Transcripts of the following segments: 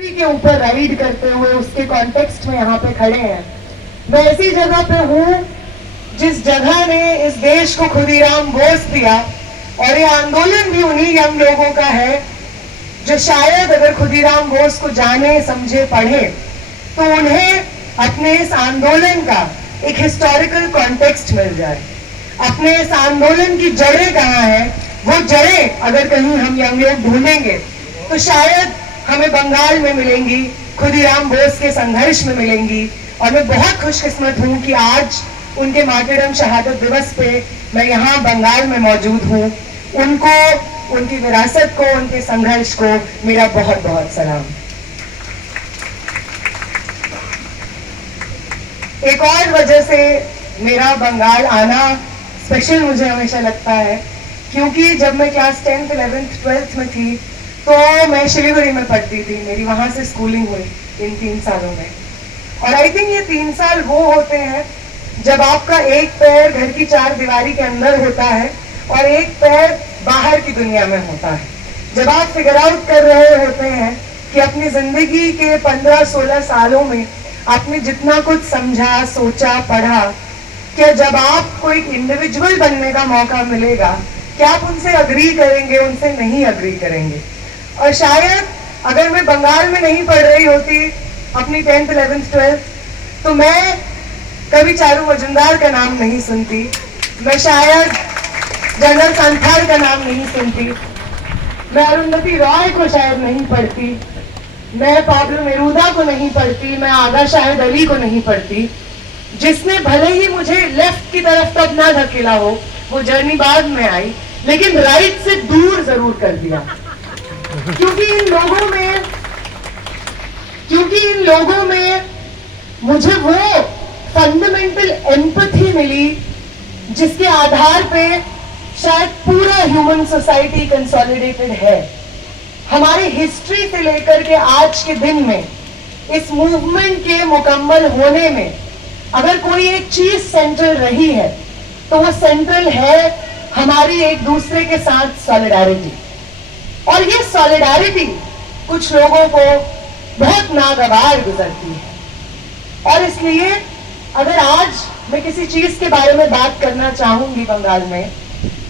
के ऊपर राइड करते हुए उसके कॉन्टेक्स्ट में यहाँ पे खड़े हैं। मैं ऐसी जगह पे हूँ जिस जगह ने इस देश को खुदीराम बोस दिया, और ये आंदोलन भी उन्हीं यंग लोगों का है जो शायद अगर खुदीराम बोस को जाने समझे पढ़े तो उन्हें अपने इस आंदोलन का एक हिस्टोरिकल कॉन्टेक्स्ट मिल जाए। अपने इस आंदोलन की जड़ें कहाँ हैं, वो जड़ें अगर कहीं हम यंग लोग ढूंढेंगे तो शायद हमें बंगाल में मिलेंगी, खुदीराम बोस के संघर्ष में मिलेंगी। और मैं बहुत खुशकिस्मत हूँ कि आज उनके मार्टिरडम शहादत दिवस पे मैं यहाँ बंगाल में मौजूद हूँ। उनको, उनकी विरासत को, उनके संघर्ष को मेरा बहुत बहुत सलाम। एक और वजह से मेरा बंगाल आना स्पेशल मुझे हमेशा लगता है, क्योंकि जब मैं क्लास 10th, 11th, 12th में थी तो मैं शिलीगुड़ी में पढ़ती थी। मेरी वहाँ से स्कूलिंग हुई इन 3 सालों में। और आई थिंक ये 3 साल वो होते हैं जब आपका एक पैर घर की 4 दीवारी के अंदर होता है और एक पैर बाहर की दुनिया में होता है। जब आप फिगर आउट कर रहे होते हैं कि अपनी जिंदगी के 15-16 सालों में आपने जितना कुछ समझा, सोचा, पढ़ा, क्या जब आपको एक इंडिविजुअल बनने का मौका मिलेगा क्या आप उनसे अग्री करेंगे, उनसे नहीं अग्री करेंगे। और शायद अगर मैं बंगाल में नहीं पढ़ रही होती अपनी 10th, 11th, 12th तो मैं कभी चारू मजुमदार का नाम नहीं सुनती, मैं शायद जनरल संथाल का नाम नहीं सुनती, मैं अरुंधति रॉय को शायद नहीं पढ़ती, मैं पाब्लो नेरूदा को नहीं पढ़ती, मैं आगा शाहिद अली को नहीं पढ़ती, जिसने भले ही मुझे लेफ्ट की तरफ तब ना धकेला हो, वो जर्नी बाद में आई, लेकिन राइट से दूर जरूर कर दिया। क्योंकि इन लोगों में मुझे वो फंडामेंटल एम्पैथी मिली जिसके आधार पे शायद पूरा ह्यूमन सोसाइटी कंसोलिडेटेड है। हमारी हिस्ट्री से लेकर के आज के दिन में इस मूवमेंट के मुकम्मल होने में अगर कोई एक चीज सेंट्रल रही है तो वो सेंट्रल है हमारी एक दूसरे के साथ सॉलिडारिटी। और ये सॉलिडारिटी कुछ लोगों को बहुत नागवार गुजरती है। और इसलिए अगर आज मैं किसी चीज के बारे में बात करना चाहूंगी बंगाल में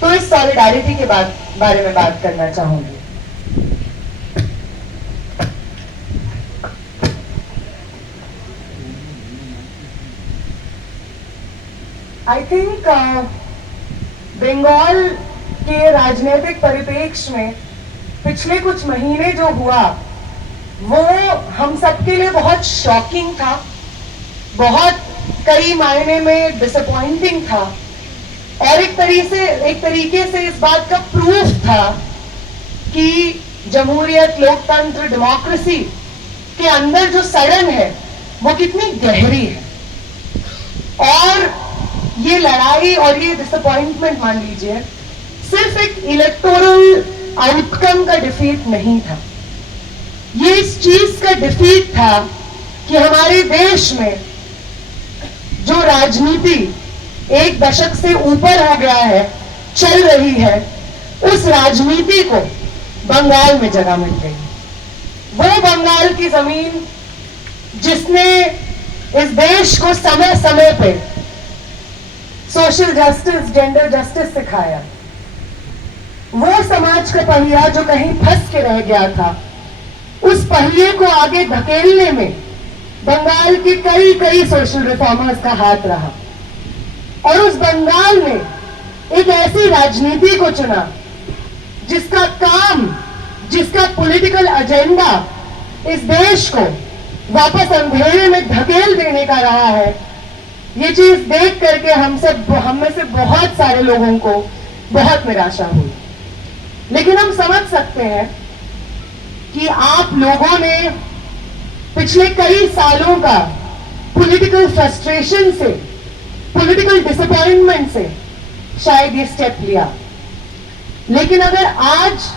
तो इस सॉलिडारिटी के बारे में बात करना चाहूंगी। आई थिंक बंगाल के राजनीतिक परिप्रेक्ष्य में पिछले कुछ महीने जो हुआ वो हम सबके लिए बहुत शॉकिंग था, बहुत कई मायने में डिसअपॉइंटिंग था, और एक तरीके से इस बात का प्रूफ था कि जमहूरियत, लोकतंत्र, डेमोक्रेसी के अंदर जो सड़न है वो कितनी गहरी है। और ये लड़ाई और ये डिसअपॉइंटमेंट मान लीजिए सिर्फ एक इलेक्टोरल आउटकम का डिफीट नहीं था, ये इस चीज का डिफीट था कि हमारे देश में जो राजनीति एक दशक से ऊपर हो गया है, चल रही है, उस राजनीति को बंगाल में जगह मिल गई। वो बंगाल की जमीन जिसने इस देश को समय समय पे सोशल जस्टिस, जेंडर जस्टिस सिखाया, वो समाज का पहिया जो कहीं फंस के रह गया था, उस पहिए को आगे धकेलने में बंगाल के कई सोशल रिफॉर्मर्स का हाथ रहा। और उस बंगाल ने एक ऐसी राजनीति को चुना जिसका काम, जिसका पॉलिटिकल एजेंडा इस देश को वापस अंधेरे में धकेल देने का रहा है। ये चीज देख करके हम में से बहुत सारे लोगों को बहुत निराशा हुई। लेकिन हम समझ सकते हैं कि आप लोगों ने पिछले कई सालों का पॉलिटिकल फ्रस्ट्रेशन से, पॉलिटिकल डिसअपॉइंटमेंट से शायद ये स्टेप लिया। लेकिन अगर आज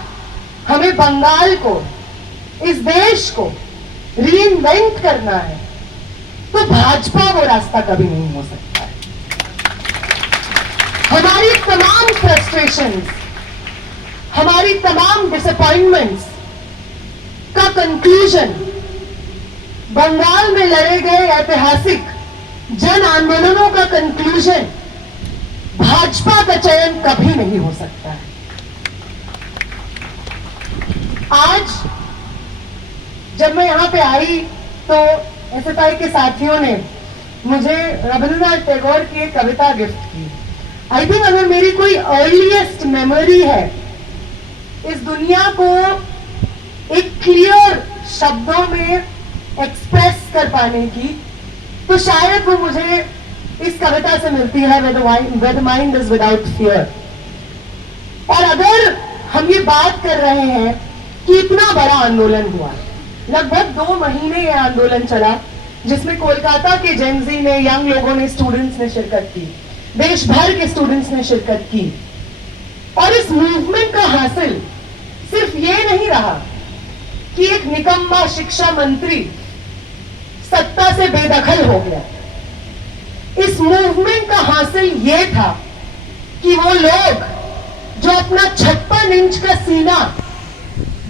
हमें बंगाल को, इस देश को रीइन्वेंट करना है तो भाजपा वो रास्ता कभी नहीं हो सकता है। हमारी तमाम फ्रस्ट्रेशंस, हमारी तमाम डिसअपॉइंटमेंट्स का कंक्लूजन बंगाल में लड़े गए ऐतिहासिक जन आंदोलनों का कंक्लूजन भाजपा का चयन कभी नहीं हो सकता है। आज जब मैं यहां पे आई तो एसएफआई के साथियों ने मुझे रविंद्रनाथ टैगोर की एक कविता गिफ्ट की। आई थिंक अगर मेरी कोई अर्लीस्ट मेमोरी है इस दुनिया को एक क्लियर शब्दों में एक्सप्रेस कर पाने की, तो शायद वो मुझे इस कविता से मिलती है, where the mind is without fear। और अगर हम ये बात कर रहे हैं कि इतना बड़ा आंदोलन हुआ, लगभग 2 महीने ये आंदोलन चला, जिसमें कोलकाता के जेनजी ने, यंग लोगों ने, स्टूडेंट्स ने शिरकत की, देश भर के स्टूडेंट्स ने शिरकत की। और इस मूवमेंट का हासिल सिर्फ ये नहीं रहा कि एक निकम्मा शिक्षा मंत्री सत्ता से बेदखल हो गया। इस मूवमेंट का हासिल ये था कि वो लोग जो अपना 56 इंच का सीना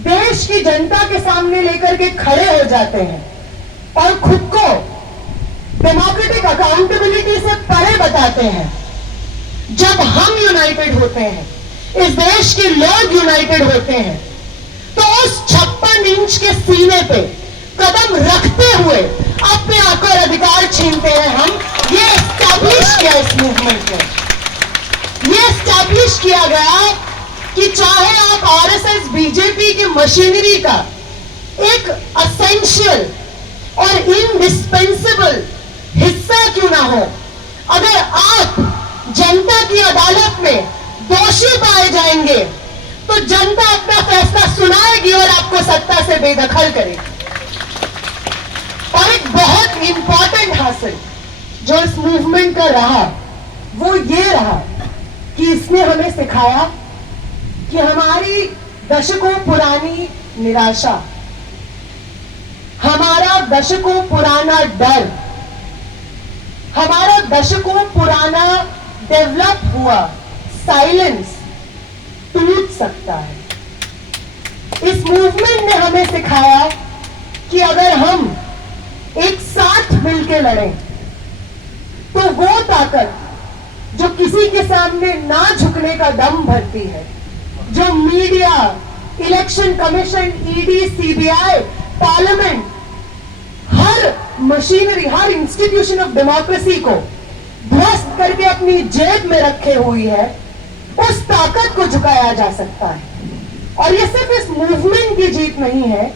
देश की जनता के सामने लेकर के खड़े हो जाते हैं और खुद को डेमोक्रेटिक अकाउंटेबिलिटी से परे बताते हैं, जब हम यूनाइटेड होते हैं, इस देश के लोग यूनाइटेड होते हैं, तो उस 56 इंच के सीने पे कदम रखते हुए अपने हक और अधिकार छीनते हैं हम। ये एस्टैब्लिश किया इस मूवमेंट में। ये एस्टैब्लिश किया गया कि चाहे आप आरएसएस बीजेपी की मशीनरी का एक असेंशियल और इंडिस्पेंसेबल हिस्सा क्यों ना हो, अगर आप जनता की अदालत में दोषी पाए जाएंगे तो जनता अपना फैसला सुनाएगी और आपको सत्ता से बेदखल करेगी। और एक बहुत इंपॉर्टेंट हासिल जो इस मूवमेंट का रहा वो ये रहा कि इसने हमें सिखाया कि हमारी दशकों पुरानी निराशा, हमारा दशकों पुराना डर, हमारा दशकों पुराना डेवलप हुआ साइलेंस टूट सकता है। इस मूवमेंट ने हमें सिखाया कि अगर हम एक साथ मिलकर लड़ें तो वो ताकत जो किसी के सामने ना झुकने का दम भरती है, जो media, election commission, ED, CBI, parliament, her machinery, her institution of democracy को ध्वस्त करके अपनी जेब में रखे हुई है, उस ताकत को झुकाया जा सकता है। और ये सिर्फ इस मूवमेंट की जीत नहीं है,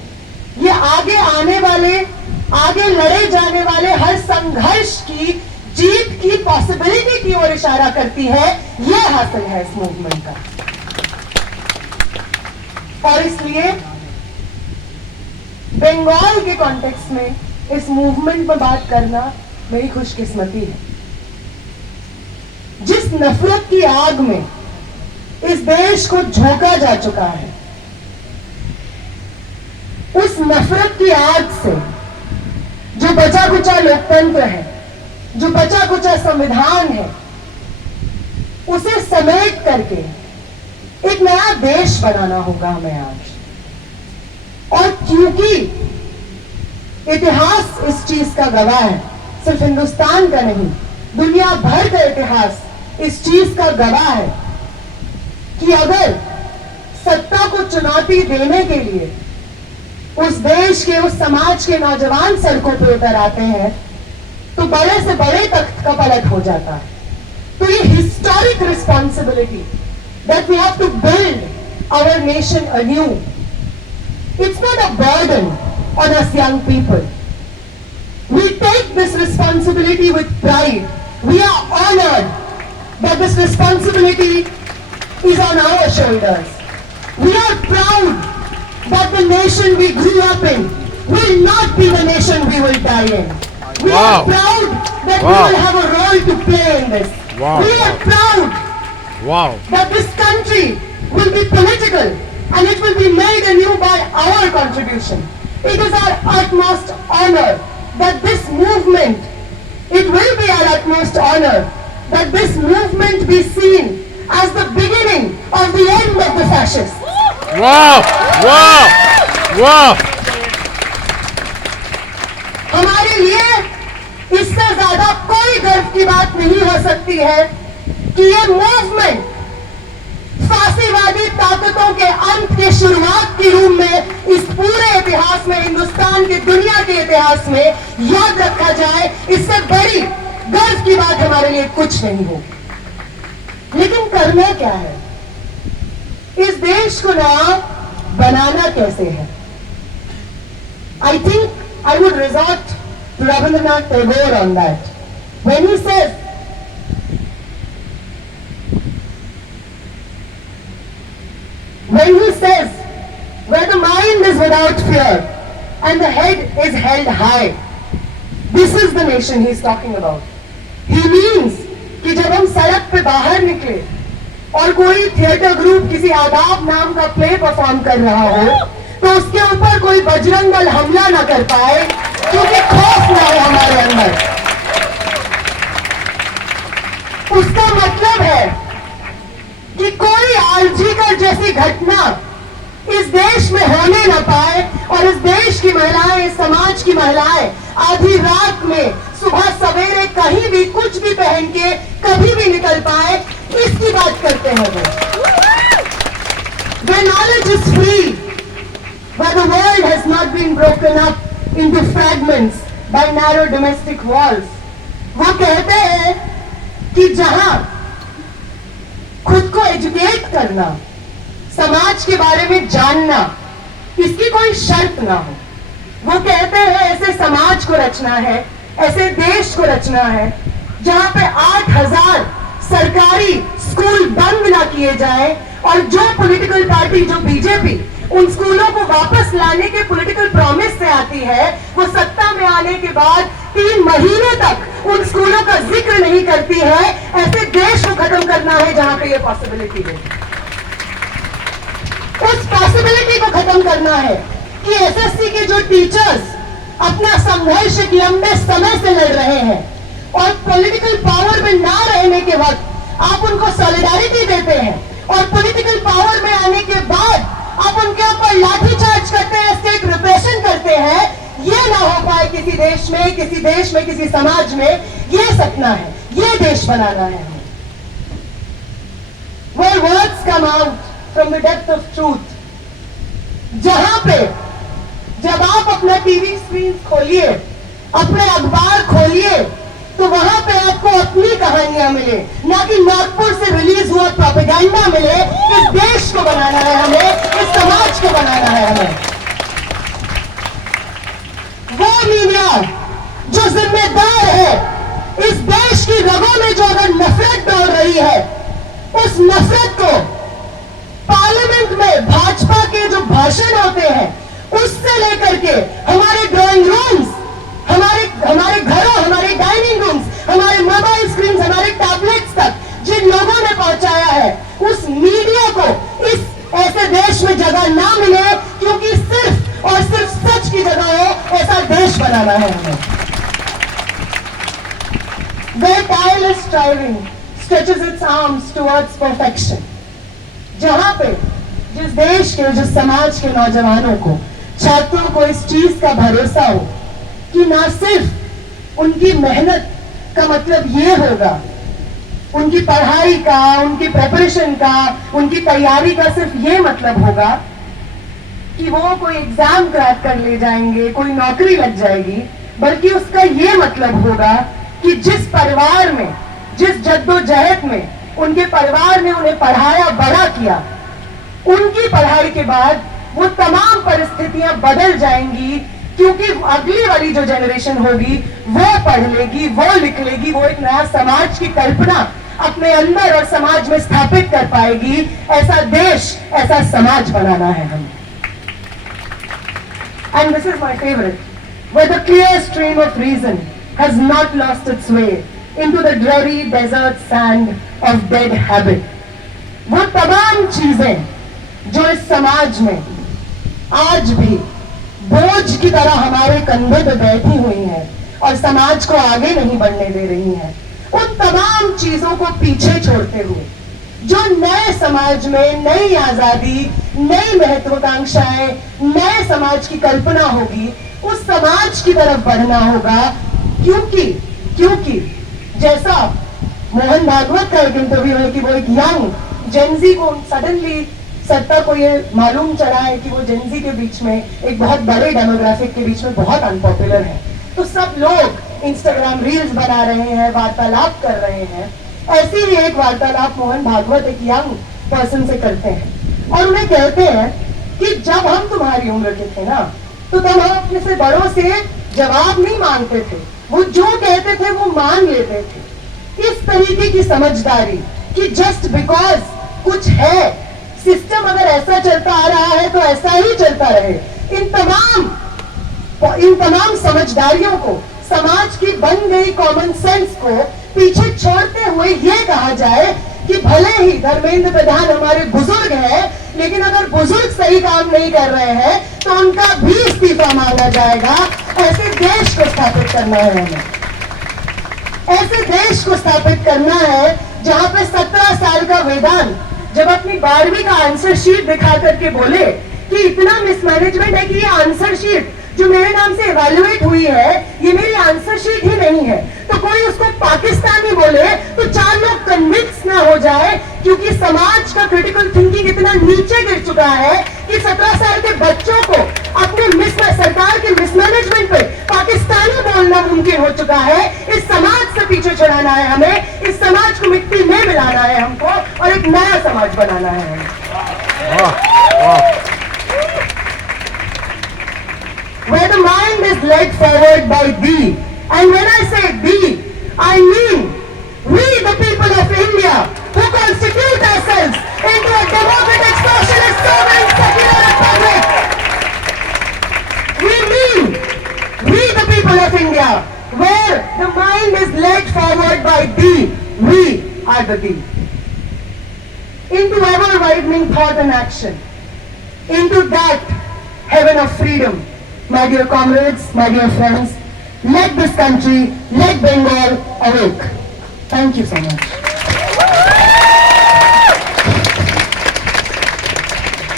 ये आगे आने वाले, आगे लड़े जाने वाले हर संघर्ष की जीत की पॉसिबिलिटी की ओर इशारा करती है। ये हासिल है इस मूवमेंट का। और इसलिए बंगाल के कॉन्टेक्स्ट में इस मूवमेंट पर बात करना मेरी खुशकिस्मती है। जिस नफरत की आग में इस देश को झोंका जा चुका है, उस नफरत की आग से जो बचा कुचा लोकतंत्र है, जो बचा कुचा संविधान है, उसे समेट करके एक नया देश बनाना होगा हमें आज। और क्योंकि इतिहास इस चीज का गवाह है, सिर्फ हिंदुस्तान का नहीं, दुनिया भर का इतिहास इस चीज का गवाह है कि अगर सत्ता को चुनौती देने के लिए उस देश के, उस समाज के नौजवान सड़कों पर उतर आते हैं तो बड़े से बड़े तख्त का पलट हो जाता है। तो ये historic responsibility that we have to build our nation anew. It's not a burden on us young people. We take this responsibility with pride. We are honored that this responsibility is on our shoulders. We are proud that the nation we grew up in will not be the nation we will die in. We are proud that we will have a role to play in this. We are proud that this country will be political and it will be made anew by our contribution. It is our utmost honor that this movement, it will be our utmost honor that this movement be seen as the beginning of the end of the fascists. हमारे लिए इससे ज्यादा कोई गर्व की बात नहीं हो सकती है कि ये मूवमेंट फांसीवादी ताकतों के अंत के शुरुआत के रूप में इस पूरे इतिहास में, हिंदुस्तान के, दुनिया के इतिहास में याद रखा जाए। इससे बड़ी गर्व की बात हमारे लिए कुछ नहीं हो। लेकिन करना क्या है? इस देश को ना बनाना कैसे है? I think I would resort to Rabindranath Tagore on that when he says where the mind is without fear and the head is held high, this is the nation he is talking about. He means कि जब हम सड़क पे बाहर निकले और कोई theatre group किसी आदाब नाम का प्ले परफॉर्म कर रहा हो तो उसके ऊपर कोई बजरंग दल हमला ना कर पाए, क्योंकि खौफ ना हो हमारे अंदर। उसका मतलब है कि कोई आरजीकर जैसी घटना इस देश में होने न पाए और इस देश की महिलाएं, इस समाज की महिलाएं आधी रात में, सुबह सवेरे कहीं भी कुछ भी पहन के कभी भी निकल पाए, इसकी बात करते हैं वो। Where knowledge is free, where the world has not been broken up into fragments by narrow domestic walls, वो कहते हैं कि जहां खुद को एजुकेट करना, समाज के बारे में जानना, इसकी कोई शर्त ना हो। वो कहते हैं ऐसे समाज को रचना है, ऐसे देश को रचना है जहां पे 8,000 सरकारी स्कूल बंद ना किए जाए और जो पॉलिटिकल पार्टी, जो बीजेपी उन स्कूलों को वापस लाने के पॉलिटिकल प्रॉमिस से आती है, वो सत्ता में आने के बाद 3 महीने तक उन स्कूलों का जिक्र नहीं करती है। ऐसे देश को खत्म करना है जहां पे ये पॉसिबिलिटी है। उस पॉसिबिलिटी को खत्म करना है कि एसएससी के जो टीचर्स अपना संघर्ष एक लंबे समय से लड़ रहे हैं और पॉलिटिकल पावर में ना रहने के वक्त आप उनको सॉलिडारिटी देते हैं और पॉलिटिकल पावर में आने के बाद आप उनके ऊपर लाठीचार्ज करते हैं, स्टेट रिप्रेशन करते हैं, ये ना हो पाए किसी देश में, किसी समाज में। ये सपना है, ये देश बनाना है हमें। Where words come out from the depth of truth, जहां पे जब आप अपना टीवी स्क्रीन खोलिए, अपने अखबार खोलिए, तो वहां पे आपको अपनी कहानियां मिले, ना कि नागपुर से रिलीज हुआ प्रोपेगेंडा मिले। इस देश को बनाना है हमें, इस समाज को बनाना है हमें। वो मीडिया जो जिम्मेदार है इस देश की रगों में जो अगर नफरत दौड़ रही है, उस नफरत को पार्लियामेंट में भाजपा के जो भाषण होते हैं उससे लेकर के हमारे ड्राइंग रूम्स, हमारे घरों, हमारे डाइनिंग रूम्स, हमारे मोबाइल स्क्रीन, हमारे टैबलेट्स तक जिन लोगों ने पहुंचाया है, उस मीडिया को इस ऐसे देश में जगह ना मिले, क्योंकि सिर्फ और सिर्फ सच की जगह हो, ऐसा देश बनाना है हमें। Where tireless striving stretches its arms towards perfection, जहां पे जिस देश के, जिस समाज के नौजवानों को, छात्रों को इस चीज का भरोसा हो कि ना सिर्फ उनकी मेहनत का मतलब ये होगा, उनकी पढ़ाई का, उनकी प्रिपरेशन का, उनकी तैयारी का सिर्फ ये मतलब होगा कि वो कोई एग्जाम क्रैक कर ले जाएंगे, कोई नौकरी लग जाएगी, बल्कि उसका ये मतलब होगा कि जिस परिवार में, जिस जद्दोजहद में उनके परिवार ने उन्हें पढ़ाया, बड़ा किया, उनकी पढ़ाई के बाद वो तमाम परिस्थितियां बदल जाएंगी, क्योंकि अगली वाली जो जनरेशन होगी वो पढ़ लेगी, वो लिख लेगी, वो एक नया समाज की कल्पना अपने अंदर और समाज में स्थापित कर पाएगी। ऐसा देश, ऐसा समाज बनाना है हमें। And this is my favorite, where the clear stream of reason has not lost its way into the dreary desert sand of dead habit. वो तमाम चीजें जो इस समाज में आज भी बोझ की तरह हमारे कंधे पे बैठी हुई हैं और समाज को आगे नहीं बढ़ने दे रही हैं, उन तमाम चीजों को पीछे छोड़ते हुए जो नए समाज में नई आजादी, नई महत्वाकांक्षाएं, नए समाज की कल्पना होगी, उस समाज की तरफ बढ़ना होगा, क्योंकि जैसा मोहन भागवत का एक इंटरव्यू है कि वो एक यंग जेनजी को सडनली सत्ता को ये मालूम चला है कि वो जेनजी के बीच में एक बहुत बड़े डेमोग्राफिक के बीच में बहुत अनपॉपुलर है, तो सब लोग इंस्टाग्राम रील्स बना रहे हैं, वार्तालाप कर रहे हैं। ऐसी ही एक वार्तालाप मोहन भागवत एक यंग पर्सन से करते हैं और उन्हें कहते हैं कि जब हम तुम्हारी उम्र के थे ना, तो तब हम अपने से बड़ों से जवाब नहीं मांगते थे, वो जो कहते थे वो मान लेते थे। इस तरीके की समझदारी कि जस्ट बिकॉज कुछ है, सिस्टम अगर ऐसा चलता आ रहा है तो ऐसा ही चलता रहे, इन तमाम समझदारियों को, समाज की बन गई कॉमन सेंस को पीछे छोड़ते हुए ये कहा जाए कि भले ही धर्मेंद्र प्रधान हमारे बुजुर्ग हैं, लेकिन अगर बुजुर्ग सही काम नहीं कर रहे हैं तो उनका भी इस्तीफा मांगा जाएगा। ऐसे देश को स्थापित करना है हमें, ऐसे देश को स्थापित करना है जहां पे 17 साल का वेदांत जब अपनी 12वीं का आंसर शीट दिखा करके बोले कि इतना मिसमैनेजमेंट है कि ये आंसर शीट जो मेरे नाम से इवैल्यूएट हुई है ये मेरी आंसर शीट ही नहीं है, तो कोई उसको पाकिस्तानी बोले तो 4 लोग कन्विंस ना हो जाए, क्योंकि समाज का क्रिटिकल थिंकिंग इतना नीचे गिर चुका है कि 17 साल के बच्चों को अपने सरकार के मिसमैनेजमेंट पे पाकिस्तानी बोलना मुमकिन हो चुका है। इस समाज से पीछे छुड़ाना है हमें, इस समाज को मिट्टी में मिलाना है हमको और एक नया समाज बनाना है हमें। Where the mind is led forward by thee, and when I say thee, I mean we the people of India who constitute ourselves into a democratic, socialist, sovereign, secular republic. We mean we the people of India, where the mind is led forward by thee, we are the thee. Into ever-widening thought and action, into that heaven of freedom. My dear comrades, my dear friends, let this country, let Bengal awake. Thank you so much.